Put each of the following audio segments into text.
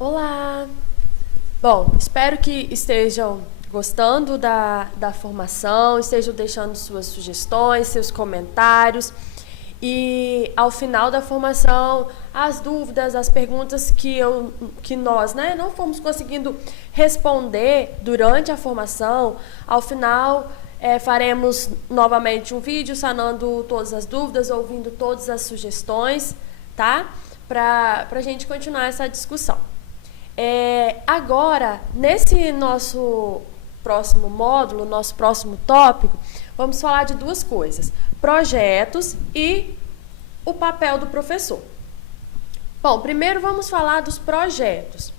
Olá! Bom, espero que estejam gostando da formação, estejam deixando suas sugestões, seus comentários e ao final da formação, as dúvidas, as perguntas que nós não fomos conseguindo responder durante a formação, ao final faremos novamente um vídeo sanando todas as dúvidas, ouvindo todas as sugestões, tá? Para a gente continuar essa discussão. Agora, nesse nosso próximo módulo, nosso próximo tópico, vamos falar de duas coisas: projetos e o papel do professor. Bom, primeiro vamos falar dos projetos.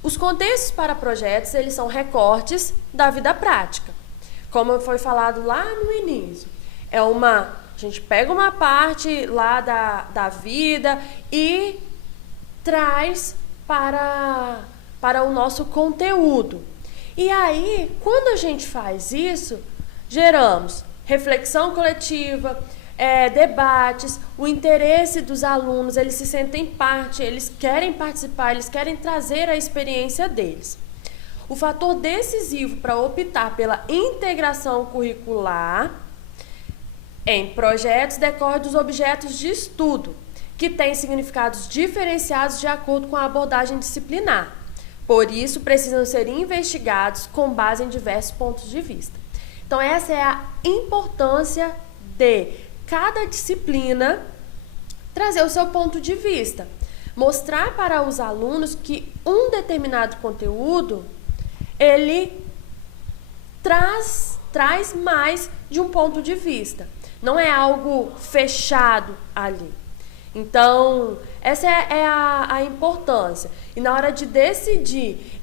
Os contextos para projetos, eles são recortes da vida prática. Como foi falado lá no início, a gente pega uma parte lá da vida e traz para o nosso conteúdo. E aí, quando a gente faz isso, geramos reflexão coletiva, debates, o interesse dos alunos, eles se sentem parte, eles querem participar, eles querem trazer a experiência deles. O fator decisivo para optar pela integração curricular em projetos decorre dos objetos de estudo, que têm significados diferenciados de acordo com a abordagem disciplinar. Por isso, precisam ser investigados com base em diversos pontos de vista. Então, essa é a importância de cada disciplina trazer o seu ponto de vista. Mostrar para os alunos que um determinado conteúdo, ele traz mais de um ponto de vista. Não é algo fechado ali. Então, essa é a importância. E na hora de decidir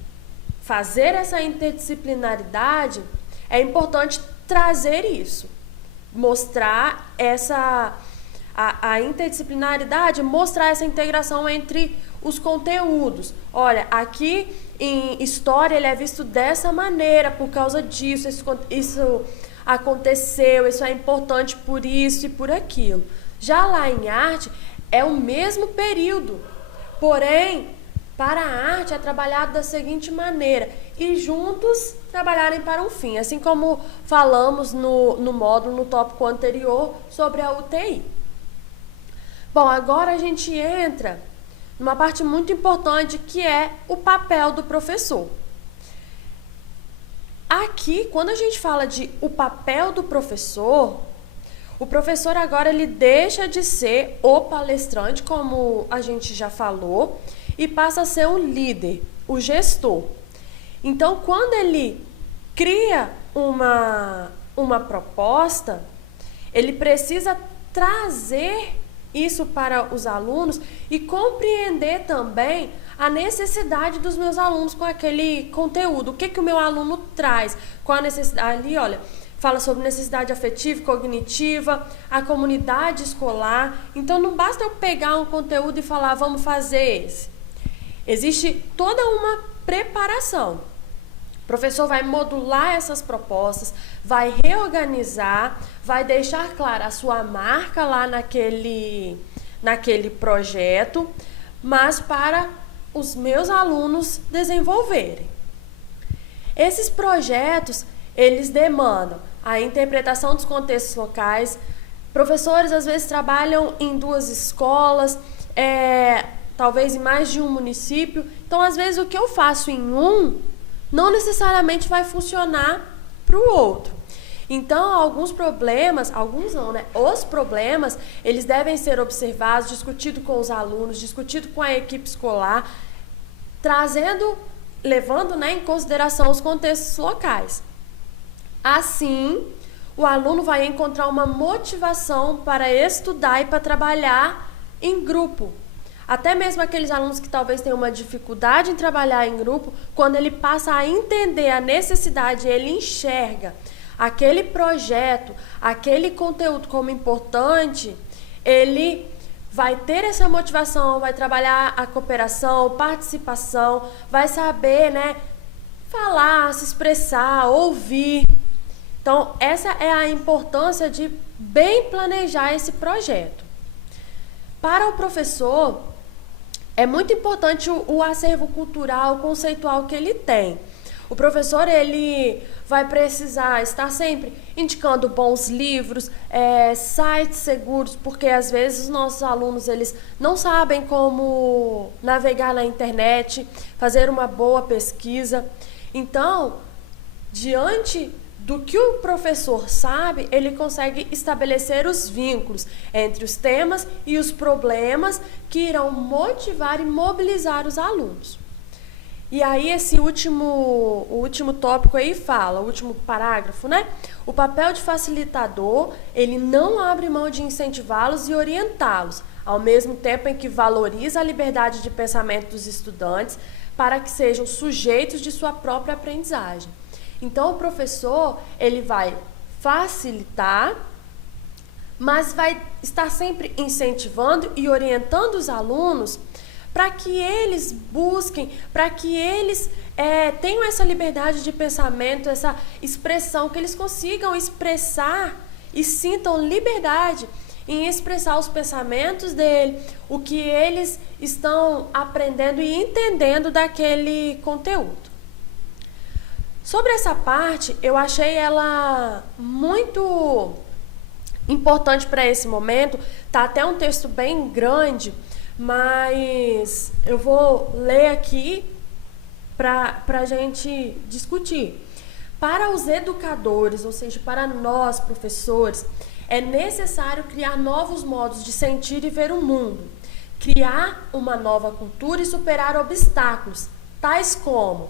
fazer essa interdisciplinaridade, é importante trazer isso. Mostrar a interdisciplinaridade, mostrar essa integração entre os conteúdos. Olha, aqui em História ele é visto dessa maneira, por causa disso, isso aconteceu, isso é importante por isso e por aquilo. Já lá em Arte, é o mesmo período, porém, para a arte é trabalhado da seguinte maneira, e juntos trabalharem para um fim, assim como falamos no módulo, no tópico anterior, sobre a UTI. Bom, agora a gente entra numa parte muito importante, que é o papel do professor. Aqui, quando a gente fala de o papel do professor, o professor agora ele deixa de ser o palestrante, como a gente já falou, e passa a ser o líder, o gestor. Então, quando ele cria uma proposta, ele precisa trazer isso para os alunos e compreender também a necessidade dos meus alunos com aquele conteúdo. O que o meu aluno traz? Qual a necessidade? Ali, olha, fala sobre necessidade afetiva e cognitiva, a comunidade escolar. Então, não basta eu pegar um conteúdo e falar, vamos fazer esse. Existe toda uma preparação. O professor vai modular essas propostas, vai reorganizar, vai deixar clara a sua marca lá naquele projeto, mas para os meus alunos desenvolverem. Esses projetos, eles demandam a interpretação dos contextos locais. Professores, às vezes, trabalham em 2 escolas, talvez em mais de um município. Então, às vezes, o que eu faço em um não necessariamente vai funcionar para o outro. Então, alguns problemas, os problemas, eles devem ser observados, discutidos com os alunos, discutidos com a equipe escolar, levando em consideração os contextos locais. Assim, o aluno vai encontrar uma motivação para estudar e para trabalhar em grupo. Até mesmo aqueles alunos que talvez tenham uma dificuldade em trabalhar em grupo, quando ele passa a entender a necessidade, ele enxerga aquele projeto, aquele conteúdo como importante, ele vai ter essa motivação, vai trabalhar a cooperação, participação, vai saber, falar, se expressar, ouvir. Então, essa é a importância de bem planejar esse projeto. Para o professor, é muito importante o acervo cultural, conceitual que ele tem. O professor, ele vai precisar estar sempre indicando bons livros, sites seguros, porque às vezes os nossos alunos, eles não sabem como navegar na internet, fazer uma boa pesquisa. Então, diante do que o professor sabe, ele consegue estabelecer os vínculos entre os temas e os problemas que irão motivar e mobilizar os alunos. E aí o último tópico aí fala, o último parágrafo, né? O papel de facilitador, ele não abre mão de incentivá-los e orientá-los, ao mesmo tempo em que valoriza a liberdade de pensamento dos estudantes para que sejam sujeitos de sua própria aprendizagem. Então, o professor, ele vai facilitar, mas vai estar sempre incentivando e orientando os alunos para que eles busquem, para que eles tenham essa liberdade de pensamento, essa expressão, que eles consigam expressar e sintam liberdade em expressar os pensamentos dele, o que eles estão aprendendo e entendendo daquele conteúdo. Sobre essa parte, eu achei ela muito importante para esse momento. Tá até um texto bem grande, mas eu vou ler aqui para a gente discutir. Para os educadores, ou seja, para nós, professores, é necessário criar novos modos de sentir e ver o mundo, criar uma nova cultura e superar obstáculos, tais como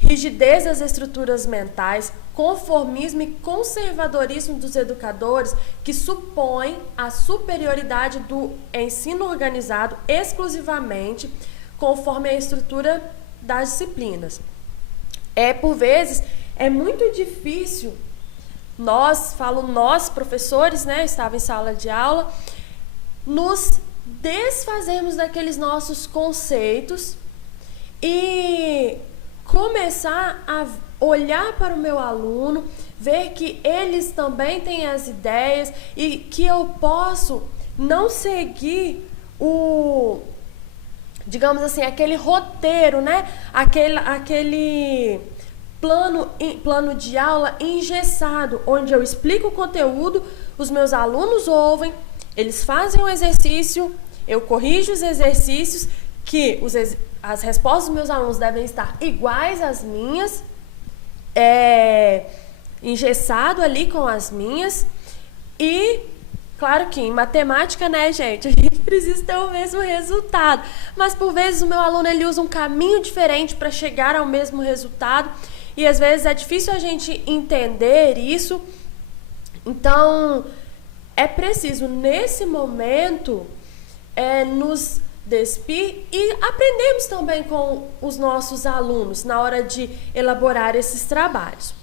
rigidez das estruturas mentais, conformismo e conservadorismo dos educadores, que supõem a superioridade do ensino organizado exclusivamente conforme a estrutura das disciplinas. Por vezes, é muito difícil, nós professores, né, estava em sala de aula, nos desfazermos daqueles nossos conceitos e começar a olhar para o meu aluno, ver que eles também têm as ideias e que eu posso não seguir digamos assim, aquele roteiro, né? Aquele plano de aula engessado, onde eu explico o conteúdo, os meus alunos ouvem, eles fazem um exercício, eu corrijo os exercícios, que as respostas dos meus alunos devem estar iguais às minhas, engessado ali com as minhas. E, claro que em matemática, né, gente, a gente precisa ter o mesmo resultado. Mas, por vezes, o meu aluno, ele usa um caminho diferente para chegar ao mesmo resultado. E, às vezes, é difícil a gente entender isso. Então, é preciso, nesse momento, nos despir e aprendemos também com os nossos alunos na hora de elaborar esses trabalhos.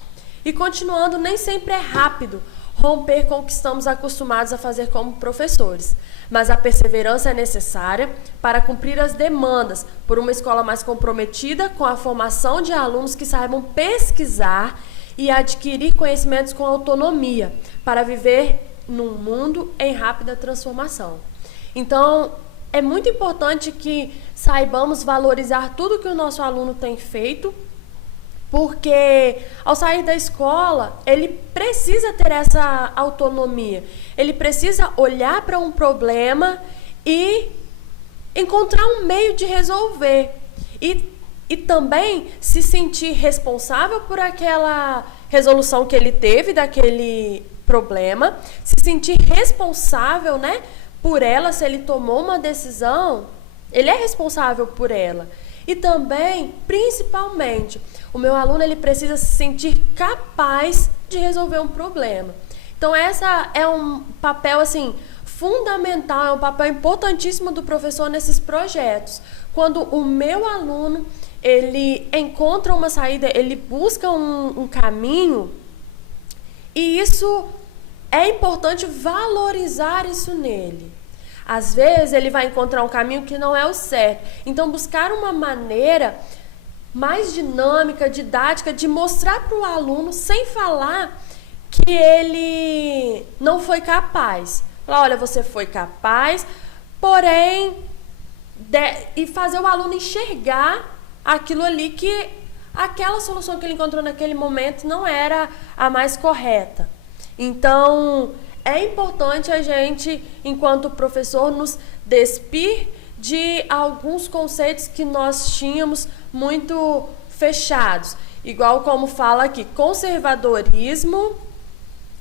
E continuando, nem sempre é rápido romper com o que estamos acostumados a fazer como professores, mas a perseverança é necessária para cumprir as demandas por uma escola mais comprometida com a formação de alunos que saibam pesquisar e adquirir conhecimentos com autonomia para viver num mundo em rápida transformação. Então, é muito importante que saibamos valorizar tudo que o nosso aluno tem feito, porque ao sair da escola, ele precisa ter essa autonomia. Ele precisa olhar para um problema e encontrar um meio de resolver. E também se sentir responsável por aquela resolução que ele teve daquele problema, se sentir responsável, né, por ela. Se ele tomou uma decisão, ele é responsável por ela. E também, principalmente, o meu aluno, ele precisa se sentir capaz de resolver um problema. Então, essa é um papel, assim, fundamental, é um papel importantíssimo do professor nesses projetos. Quando o meu aluno, ele encontra uma saída, ele busca um caminho, e isso é importante valorizar isso nele. Às vezes, ele vai encontrar um caminho que não é o certo. Então, buscar uma maneira mais dinâmica, didática, de mostrar para o aluno, sem falar que ele não foi capaz. Falar, olha, você foi capaz, porém, e fazer o aluno enxergar aquilo ali que aquela solução que ele encontrou naquele momento não era a mais correta. Então, é importante a gente, enquanto professor, nos despir de alguns conceitos que nós tínhamos muito fechados. Igual como fala aqui, conservadorismo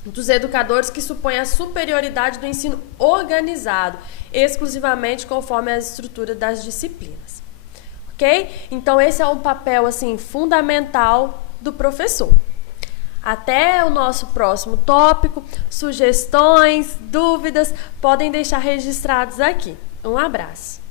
dos educadores que supõe a superioridade do ensino organizado, exclusivamente conforme a estrutura das disciplinas. Ok? Então, esse é um papel assim, fundamental do professor. Até o nosso próximo tópico. Sugestões, dúvidas, podem deixar registrados aqui. Um abraço.